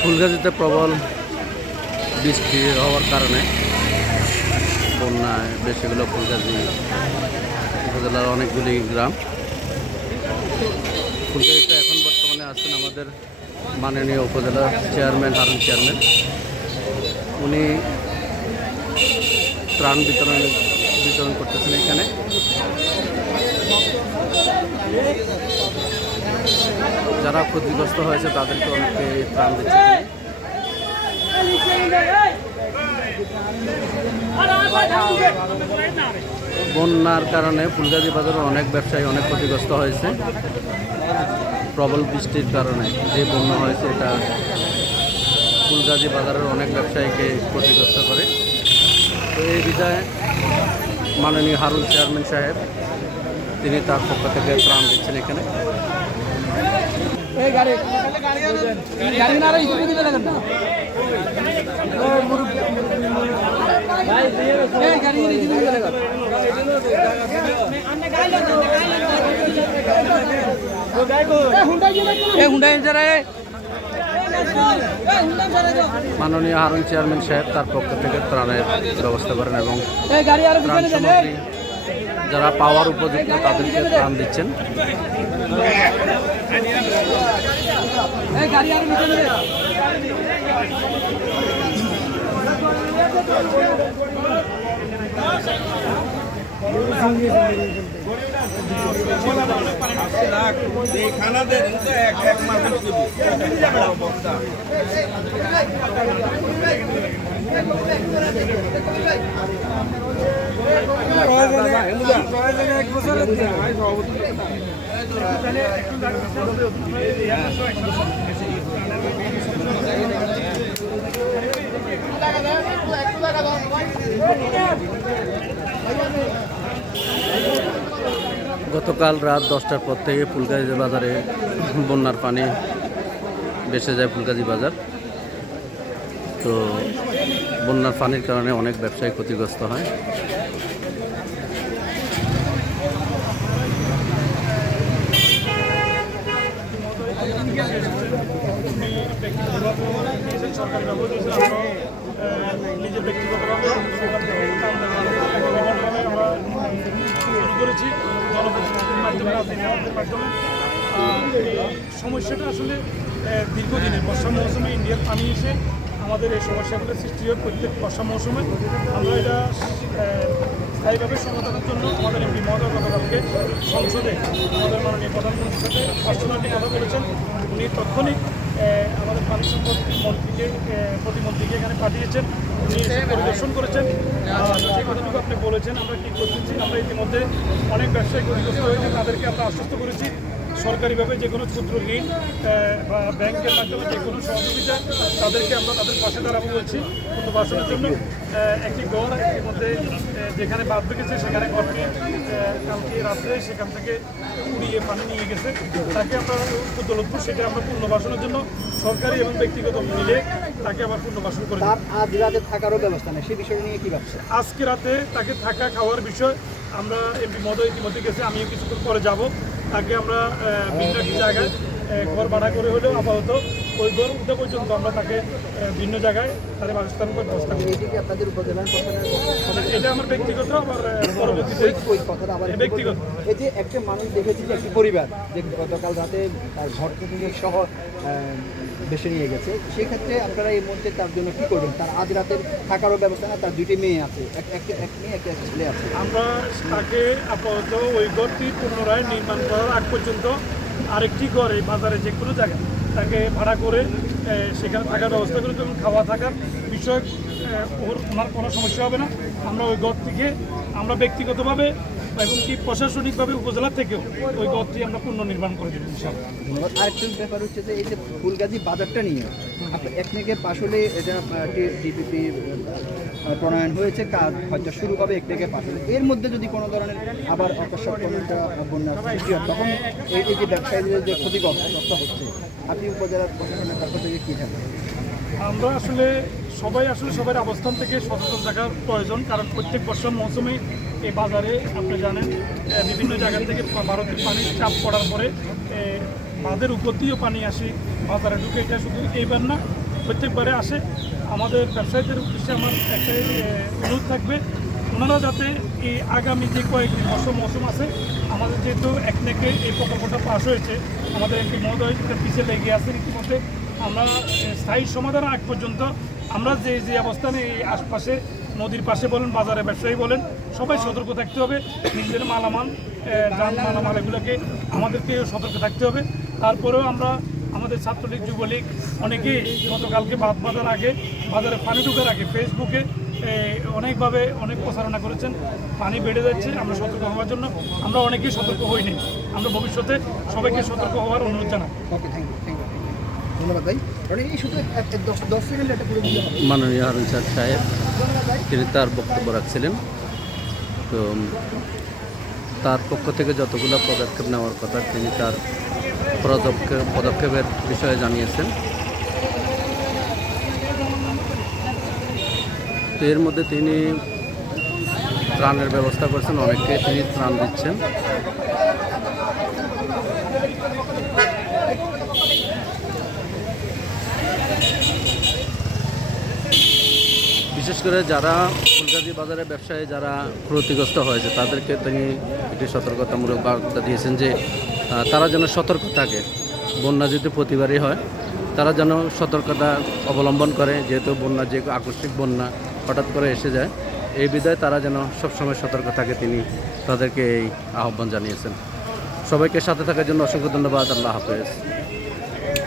ফুলগাছিতে প্রবল বৃষ্টি হওয়ার কারণে বন্যায় বেশিগুলো ফুলগাছি উপজেলার অনেকগুলি গ্রাম ফুলগাছিতে এখন বর্তমানে আছেন আমাদের মাননীয় উপজেলা চেয়ারম্যান হারুন চেয়ারম্যান উনি ত্রাণ বিতরণ বিতরণ করতেছেন এখানে যারা ক্ষতিগ্রস্ত হয়েছে তাদেরকে অনেকে ত্রাণ দিচ্ছে। বন্যার কারণে ফুলগাজী বাজারের অনেক ব্যবসায়ী অনেক ক্ষতিগ্রস্ত হয়েছে। প্রবল বৃষ্টির কারণে যে বন্যা হয়েছে এটা ফুলগাজী বাজারের অনেক ব্যবসায়ীকে ক্ষতিগ্রস্ত করে। তো এই বিষয়ে মাননীয় হারুন চেয়ারম্যান সাহেব, তিনি তার পক্ষ থেকে প্রাণ দিচ্ছেন এখানে। গাড়ি না। মাননীয় হারুন চেয়ারম্যান সাহেব তার পক্ষ থেকে ত্রাণের ব্যবস্থা করেন এবং যারা পাওয়ার উপযুক্ত তাদেরকে ত্রাণ দিচ্ছেন। গাড়ি আর খানা দেন তো এক এক মাস বস্তা গতকাল রাত দশটার পর থেকে ফুলগাজী বাজারে বন্যার পানি বেসে যায় ফুলগাজী বাজার। তো বন্যার পানির কারণে অনেক ব্যবসায়ী ক্ষতিগ্রস্ত হয়। নিজের ব্যক্তিগতভাবে আমরা করেছি সমস্যাটা আসলে দীর্ঘদিনে বর্ষা মৌসুমে ইন্ডিয়ার পানি এসে আমাদের এই সমস্যাগুলো সৃষ্টি হয় প্রত্যেক বর্ষা মৌসুমে। আমরা এটা স্থায়ীভাবে সমাধানের জন্য আমাদের এমপি মহোদয় গতকালকে সংসদে আমাদের মাননীয় প্রধানমন্ত্রীর সাথে পার্সোনালি কথা বলেছেন। উনি তৎক্ষণিক আমাদের পানি সম্পদ মন্ত্রীকে প্রতিমন্ত্রীকে এখানে পাঠিয়েছেন। উনি পরিদর্শন করেছেন। সেই কথাটুকু আপনি বলেছেন, আমরা কী করতেছি, আমরা ইতিমধ্যে অনেক ব্যবসায়ী ক্ষতিগ্রস্ত হয়েছে তাদেরকে আমরা আশ্বস্ত করেছি। সরকারিভাবে যে কোনো ক্ষুদ্র ঋণ বা ব্যাংকের মাধ্যমে যে কোনো সহযোগিতা তাদেরকে আমরা তাদের পাশে দাঁড়াবো বলছি। পুনর্বাসনের জন্য একটি গড় ইতিমধ্যে আহ, যেখানে বাদ রেখেছে সেখানে আহ, কালকে রাত্রে সেখান থেকে উড়িয়ে পানি নিয়ে গেছে। তাকে আমরা উদ্দৌলতপুর সেটা আমরা পুনর্বাসনের জন্য সরকারি এবং ব্যক্তিগত মিলে তাকে আবার পুনর্বাসন করে আজ রাতে থাকারও ব্যবস্থা নেই সেই বিষয় নিয়ে কি ভাবছে আজকে রাতে তাকে থাকা খাওয়ার বিষয় আমরা এমপি মহোদয় ইতিমধ্যে গেছে আমিও কিছুক্ষণ পরে যাব। তাকে আমরা আহ, ভিন্ন একটি জায়গায় ঘর ভাড়া করে হলেও আপাতত ওই ঘর উঠে পর্যন্ত আমরা তাকে ভিন্ন জায়গায় তাদের বাসস্থান করে ব্যবস্থা করি। এটা আমার ব্যক্তিগত আহ, পরবর্তীতে ব্যক্তিগত। এই যে একটা মানুষ দেখেছি যে একটি পরিবার যে গতকাল রাতে তার ঘর থেকে সহ বেছে নিয়ে গেছে সেক্ষেত্রে আপনারা এই মুহূর্তে তার জন্য কি করবেন? তার আজ রাতের থাকারও ব্যবস্থা না তার দুটি মেয়ে আছে এক- এক এক মেয়ে এক এক ছেলে আছে। আমরা তাকে আপাতত ওই ঘরটি পুনরায় নির্মাণ করার আগ পর্যন্ত আরেকটি ঘর, বাজারে যে কোনো জায়গায় তাকে ভাড়া করে সেখানে থাকার ব্যবস্থা করে এবং খাওয়া থাকার বিষয়ে ওর ওনার কোনো সমস্যা হবে না। আমরা ওই ঘর থেকে, আমরা ব্যক্তিগতভাবে এবং কি প্রশাসনিকভাবে উপজেলা থেকেও ওই ঘরটি আমরা পুনর্নির্মাণ করে দেবো ধন্যবাদ। আরেকটা ব্যাপার হচ্ছে যে এই যে ফুলগাজী বাজারটা নিয়ে এক মেঘের পাশলে এটা ডিপিপি প্রণয়ন হয়েছে কাজ হয়তো শুরু হবে এক থেকে পাঁচ এর মধ্যে যদি কোনো ধরনের আবার অকস্মাৎ কোনো একটা বন্যা সৃষ্টি হয় তখন এই যে ব্যবসায়ীদের যে ক্ষতিগ্রস্ত হচ্ছে আপনি উপজেলার প্রশাসনের পক্ষ থেকে কী আমরা আসলে সবাই আসলে সবার অবস্থান থেকে সচেতন থাকার প্রয়োজন, কারণ প্রত্যেক বছর মৌসুমে এই বাজারে আপনি জানেন বিভিন্ন জায়গা থেকে ভারতের পানির চাপ পড়ার পরে বাঁধের উপর দিয়েও পানি আসে, বাজারে ঢুকে এটা শুধু এইবার না, প্রত্যেকবারে আসে। আমাদের ব্যবসায়ীদের উদ্দেশ্যে আমার একটাই অনুরোধ থাকবে, ওনারা যাতে এই আগামী যে কয়েকদিন বছর মৌসুম আছে, আমাদের যেহেতু এক নেকে এই প্রকল্পটা পাশ হয়েছে, আমাদের একটি মহোদয় পিছিয়ে লেগে আছে রীতিমধ্যে আমরা স্থায়ী সমাধান আগ পর্যন্ত আমরা যে যে অবস্থানে এই আশপাশে নদীর পাশে বলেন বাজারে ব্যবসায়ী বলেন সবাই সতর্ক থাকতে হবে। নিজেদের মালামাল যান মালামাল এগুলোকে আমাদেরকে সতর্ক থাকতে হবে। তারপরেও আমরা আমাদের ছাত্রলীগ যুবলীগ অনেকেই গতকালকে বাদ বাঁধার আগে বাজারে পানি ঢুকার আগে ফেসবুকে অনেকভাবে অনেক প্রচারণা করেছেন। পানি বেড়ে যাচ্ছে আমরা সতর্ক হওয়ার জন্য আমরা অনেকেই সতর্ক হইনি। আমরা ভবিষ্যতে সবাইকে সতর্ক হওয়ার অনুরোধ জানাই মানে মাননীয় হারুন চাঁদ সাহেব, তিনি তার বক্তব্য রাখছিলেন। তো তার পক্ষ থেকে যতগুলো পদক্ষেপ নেওয়ার কথা তিনি তার পদক্ষেপ পদক্ষেপের বিষয়ে জানিয়েছেন। এর মধ্যে তিনি ত্রাণের ব্যবস্থা করছেন, অনেককে তিনি ত্রাণ দিচ্ছেন। বিশেষ করে যারা ফুলগাজী বাজারে ব্যবসায়ী যারা ক্ষতিগ্রস্ত হয়েছে, তাদেরকে তিনি একটি সতর্কতামূলক বার্তা দিয়েছেন যে তারা যেন সতর্ক থাকে, বন্যা যদি প্রতিবারই হয়, তারা যেন সতর্কতা অবলম্বন করে, যেহেতু বন্যা যে আকস্মিক বন্যা হঠাৎ করে এসে যায়, এই বিধায় তারা যেন সবসময় সতর্ক থাকে তিনি তাদেরকে এই আহ্বান জানিয়েছেন। সবাইকে সাথে থাকার জন্য অসংখ্য ধন্যবাদ, আল্লাহ হাফেজ।